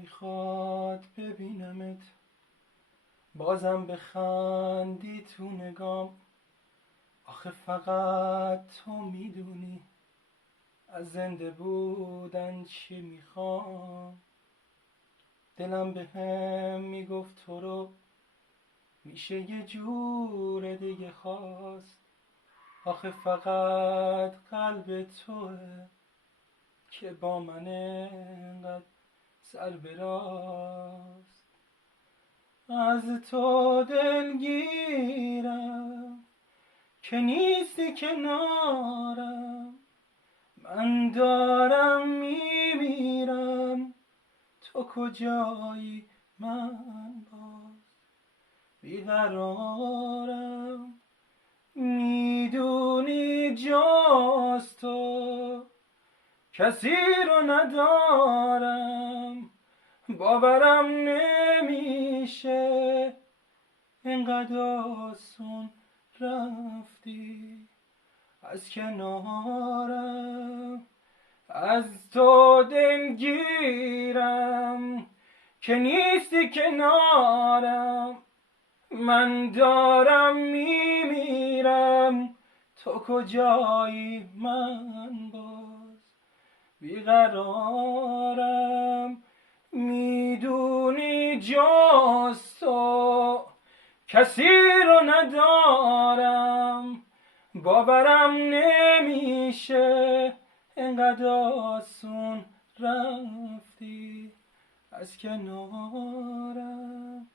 میخواد ببینمت، بازم بخندی تو نگام. آخه فقط تو میدونی از زنده بودن چی میخوام. دلم به هم میگفت تو رو میشه یه جور دیگه خواست. آخه فقط قلب توه که با من انقدر سر به راست. از تو دلگیرم که نیستی کنارم، من دارم میمیرم، تو کجایی من باز بیقرارم. میدونی جز تو کسی رو ندارم، باورم نمیشه اینقدر آسون رفتی از کنارم. از تو دلگیرم که نیستی کنارم، من دارم میمیرم، تو کجایی من باز بیقرارم. میدونی جز تو کسی رو ندارم، باورم نمیشه اینقدر آسون رفتی از کنارم.